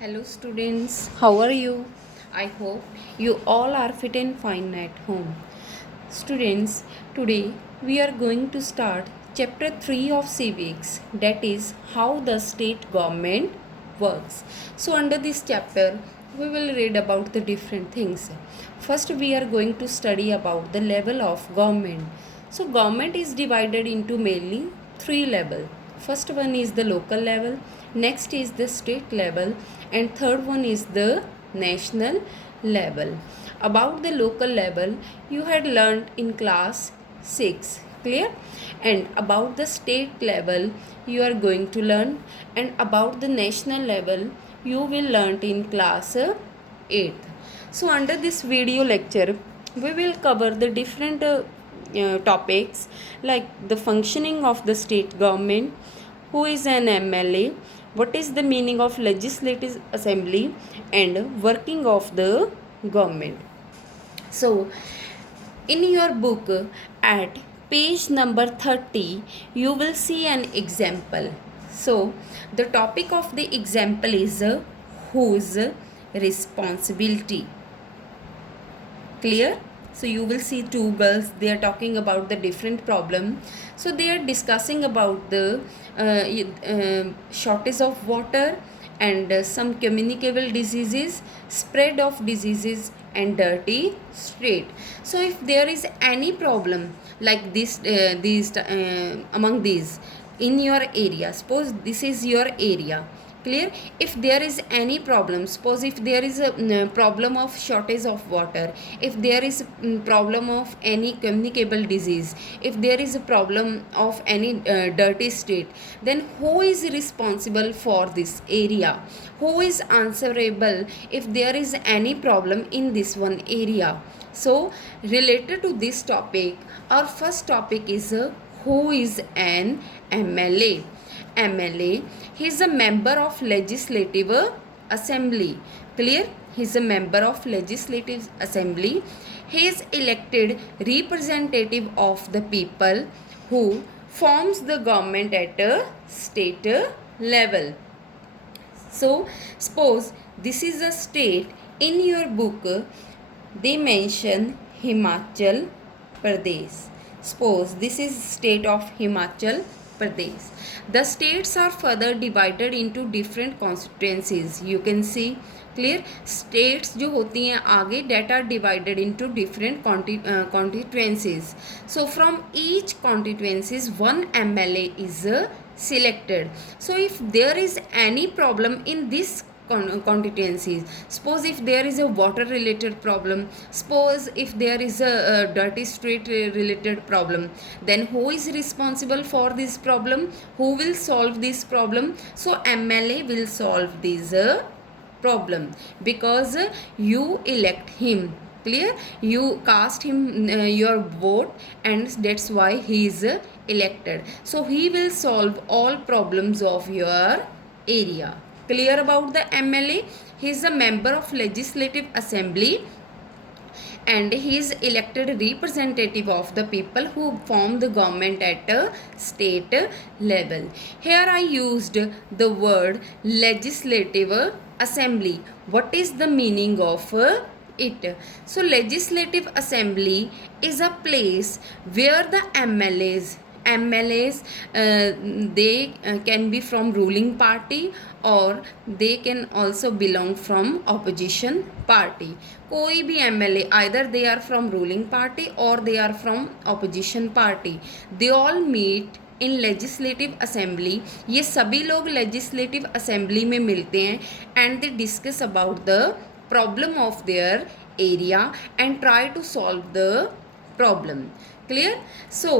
Hello students, how are you? I hope you all are fit and fine at home. Students, today we are going to start chapter 3 of civics, that is how the state government works. So under this chapter we will read about the different things. First we are going to study about the level of government. So government is divided into mainly three levels. First one is the local level, next is the state level, and third one is the national level. About the local level, you had learned in class 6, clear? And about the state level, you are going to learn, and about the national level, you will learn in class 8th. So under this video lecture, we will cover the different topics like the functioning of the state government, who is an MLA, what is the meaning of legislative assembly, and working of the government. So in your book at page number 30 you will see an example. So the topic of the example is whose responsibility. Clear? So you will see two girls, they are talking about the different problem. So they are discussing about the shortage of water and some communicable diseases, spread of diseases, and dirty street. So if there is any problem like this among these in your area, suppose this is your area, clear? If there is any problem, suppose if there is a problem of shortage of water, if there is a problem of any communicable disease, if there is a problem of any dirty state, then who is responsible for this area? Who is answerable if there is any problem in this one area? So related to this topic, our first topic is who is an MLA? MLA, he is a member of legislative assembly. Clear? He is a member of legislative assembly. He is elected representative of the people who forms the government at a state level. So suppose this is a state. In your book they mention Himachal Pradesh. Suppose this is state of Himachal Pradesh. The states are further divided into different constituencies. You can see, clear? States जो होती हैं आगे, that are divided into different constituencies. So from each constituencies one MLA is selected. So if there is any problem in this constituencies, suppose if there is a water related problem, suppose if there is a dirty street related problem, then who is responsible for this problem? Who will solve this problem? So MLA will solve this problem because you elect him. Clear? You cast him your vote, and that's why he is elected. So he will solve all problems of your area. Clear about the MLA? He is a member of legislative assembly and he is elected representative of the people who form the government at a state level. Here I used the word legislative assembly. What is the meaning of it? So legislative assembly is a place where the MLAs they can be from ruling party or they can also belong from opposition party. कोई भी MLA, either they are from ruling party or they are from opposition party, they all meet in legislative assembly. ये सभी लोग legislative assembly में मिलते हैं and they discuss about the problem of their area and try to solve the problem. Clear? So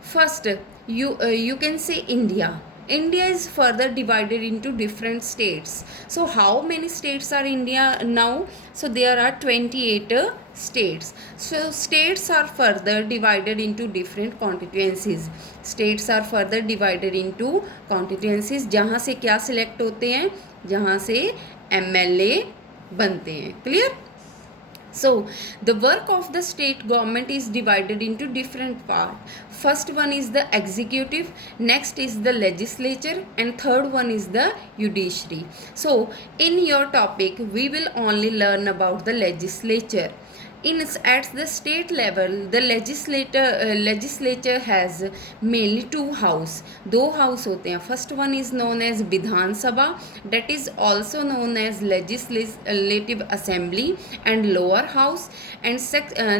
first you can say India. India is further divided into different states. So how many states are India now? So there are 28 states. So states are further divided into different constituencies. States are further divided into constituencies जहाँ से क्या select होते हैं? जहाँ से MLA बनते हैं. Clear? So the work of the state government is divided into different parts. First one is the executive, next is the legislature, and third one is the judiciary. So in your topic we will only learn about the legislature. At the state level, the legislature has mainly two house. दो house होते हैं. First one is known as Vidhan Sabha, that is also known as legislative assembly and lower house, and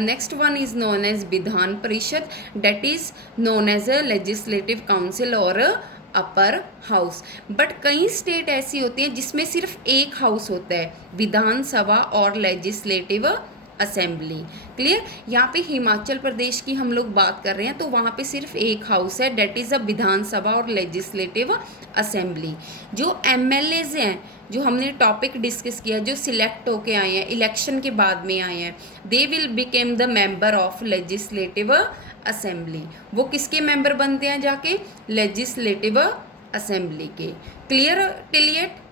next one is known as Vidhan Parishad, that is known as a legislative council or a upper house. But कई state ऐसी होती हैं जिसमें सिर्फ एक house होता है, विधानसभा और लेजिस्लेटिव असेंबली. क्लियर. यहाँ पे हिमाचल प्रदेश की हम लोग बात कर रहे हैं तो वहाँ पे सिर्फ एक हाउस है, डेट इज़ अ विधानसभा और लेजिस्लेटिव असेंबली. जो एमएलएज हैं, जो हमने टॉपिक डिस्कस किया, जो सिलेक्ट होके आए हैं, इलेक्शन के बाद में आए हैं, they will became the member of legislative assembly. वो किसके मेंबर बनते हैं जाके? लेजिस्लेटिव असेंबली के. Clear till yet?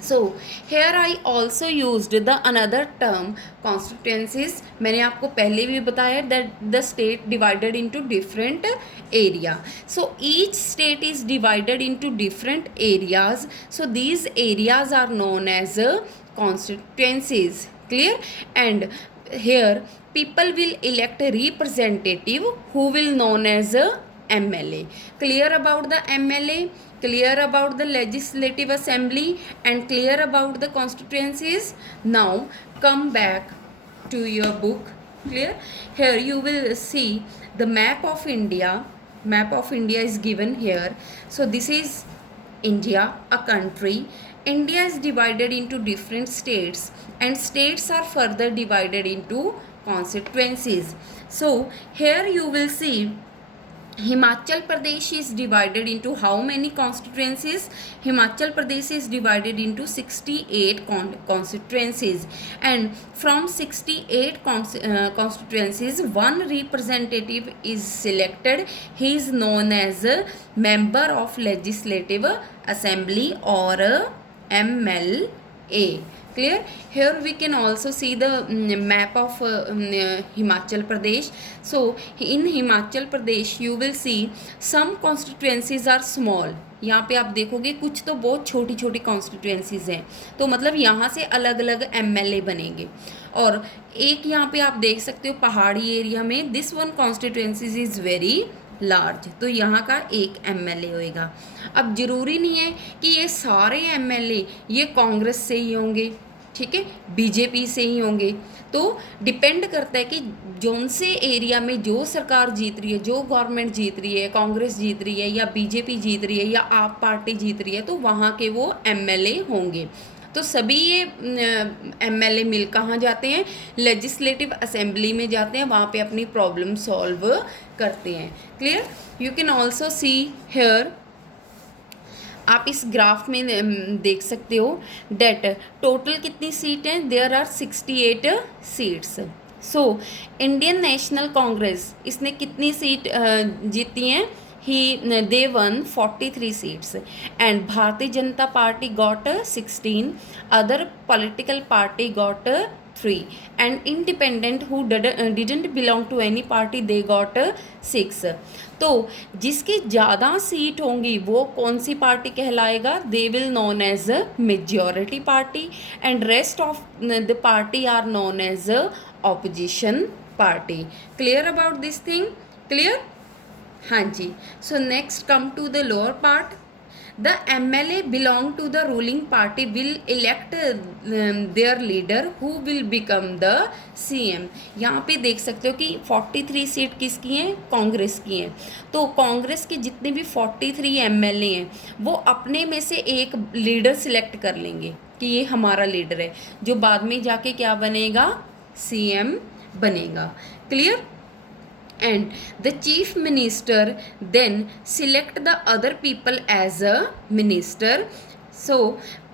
So here I also used the another term constituencies. मैंने आपको पहले भी बताया that the state divided into different area. So each state is divided into different areas. So these areas are known as constituencies. Clear? And here people will elect a representative who will known as MLA. Clear about the MLA? Clear about the legislative assembly and clear about the constituencies? Now come back to your book. Clear? Here you will see the map of India. Map of India is given here. So this is India, a country. India is divided into different states and states are further divided into constituencies. So here you will see Himachal Pradesh is divided into how many constituencies? Himachal Pradesh is divided into 68 constituencies, and from 68 constituencies, one representative is selected. He is known as a member of Legislative Assembly or MLA. Clear? Here we can also see the map of Himachal Pradesh. So in Himachal Pradesh you will see some constituencies are small. यहाँ पे आप देखोगे कुछ तो बहुत छोटी छोटी constituencies हैं, तो मतलब यहाँ से अलग अलग एमएलए बनेंगे. और एक यहाँ पे आप देख सकते हो पहाड़ी एरिया में this one constituencies is very large, तो यहाँ का एक एमएलए होएगा. अब ज़रूरी नहीं है कि ये सारे एमएलए ये कांग्रेस से ही होंगे, ठीक है, बीजेपी से ही होंगे. तो डिपेंड करता है कि जौन से एरिया में जो सरकार जीत रही है, जो गवर्नमेंट जीत रही है, कांग्रेस जीत रही है या बीजेपी जीत रही है या आप पार्टी जीत रही है, तो वहाँ के वो एमएलए होंगे. तो सभी ये एमएलए मिल कहाँ जाते हैं? लेजिस्लेटिव असेंबली में जाते हैं, वहाँ पे अपनी प्रॉब्लम सॉल्व करते हैं. Clear? You can also see here, आप इस ग्राफ में देख सकते हो डेट टोटल कितनी सीट हैं. There are 68 seats. So Indian National Congress इसने कितनी सीट जीती हैं? they won 43 seats, and Bharatiya Janata Party got 16, other political party got 3, and independent who didn't belong to any party they got 6. तो जिसकी ज़्यादा seat होंगी वो कौन सी पार्टी कहलाएगा? They will known as a majority party, and rest of the party are known as a opposition party. Clear about this thing? Clear? हाँ जी. So next come to the lower part. The MLA belong to the ruling party will elect their leader who will become the CM. यहाँ पे देख सकते हो कि 43 seat किसकी हैं? कांग्रेस की हैं. तो कांग्रेस के जितने भी 43 एमएलए हैं वो अपने में से एक लीडर सिलेक्ट कर लेंगे कि ये हमारा लीडर है, जो बाद में जाके क्या बनेगा? CM बनेगा. Clear? And the chief minister then select the other people as a minister. So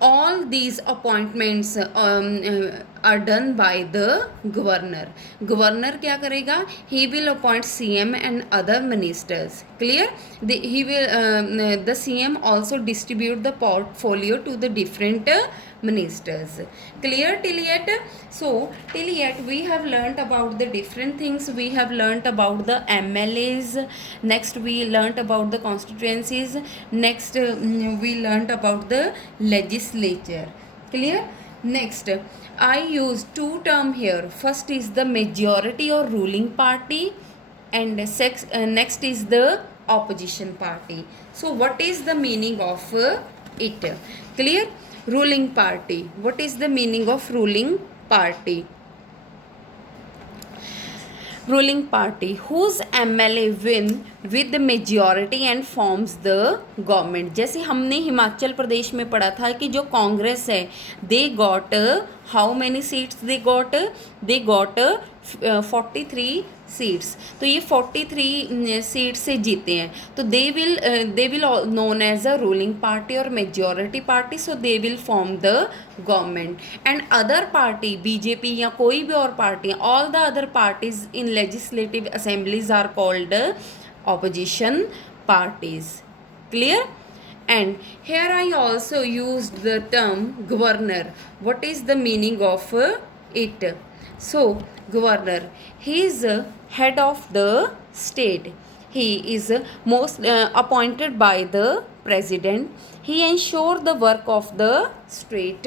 all these appointments are done by the governor. Governor क्या करेगा? He will appoint CM and other ministers. Clear? The CM also distribute the portfolio to the different ministers. Clear till yet? So till yet we have learnt about the different things. We have learnt about the MLAs. Next we learnt about the constituencies. Next we learnt about the legislature. Clear? Next, I use two terms here. First is the majority or ruling party, and next is the opposition party. So what is the meaning of it? Clear? Ruling party. What is the meaning of ruling party? Ruling party whose MLA win with the majority and forms the government. जैसे हमने हिमाचल प्रदेश में पढ़ा था कि जो कांग्रेस है they got how many seats they got 43 seats. तो ये 43 सीट से जीते हैं. तो they will known as a ruling party और majority party. So they will form the government. And other party BJP या कोई भी और party, all the other parties in legislative assemblies are called opposition parties. Clear? And here I also used the term governor. What is the meaning of it? So governor, he is head of the state. He is most appointed by the president. He ensure the work of the state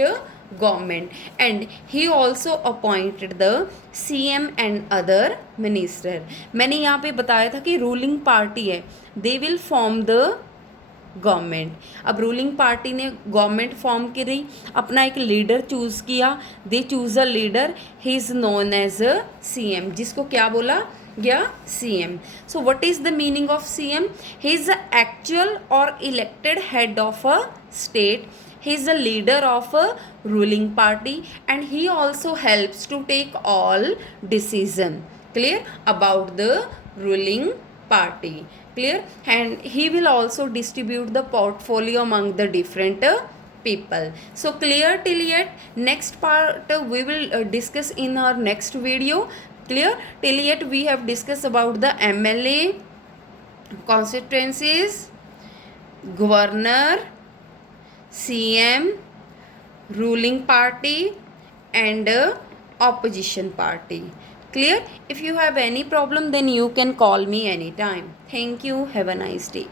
government, and he also appointed the CM and other minister. मैंने यहाँ पे बताया था कि ruling party है, they will form the government. अब ruling party ने government form करी, अपना एक लीडर चूज़ किया. They choose a leader, he is known as a CM. जिसको क्या बोला गया? CM. So what is the meaning of CM? He is the actual और elected head of a state. He is the leader of a ruling party, and he also helps to take all decision. Clear? About the ruling party. Clear? And he will also distribute the portfolio among the different people. So clear till yet? Next part we will discuss in our next video. Clear? Till yet we have discussed about the MLA, constituencies, governor, CM, ruling party, and opposition party. Clear? If you have any problem, then you can call me anytime. Thank you. Have a nice day.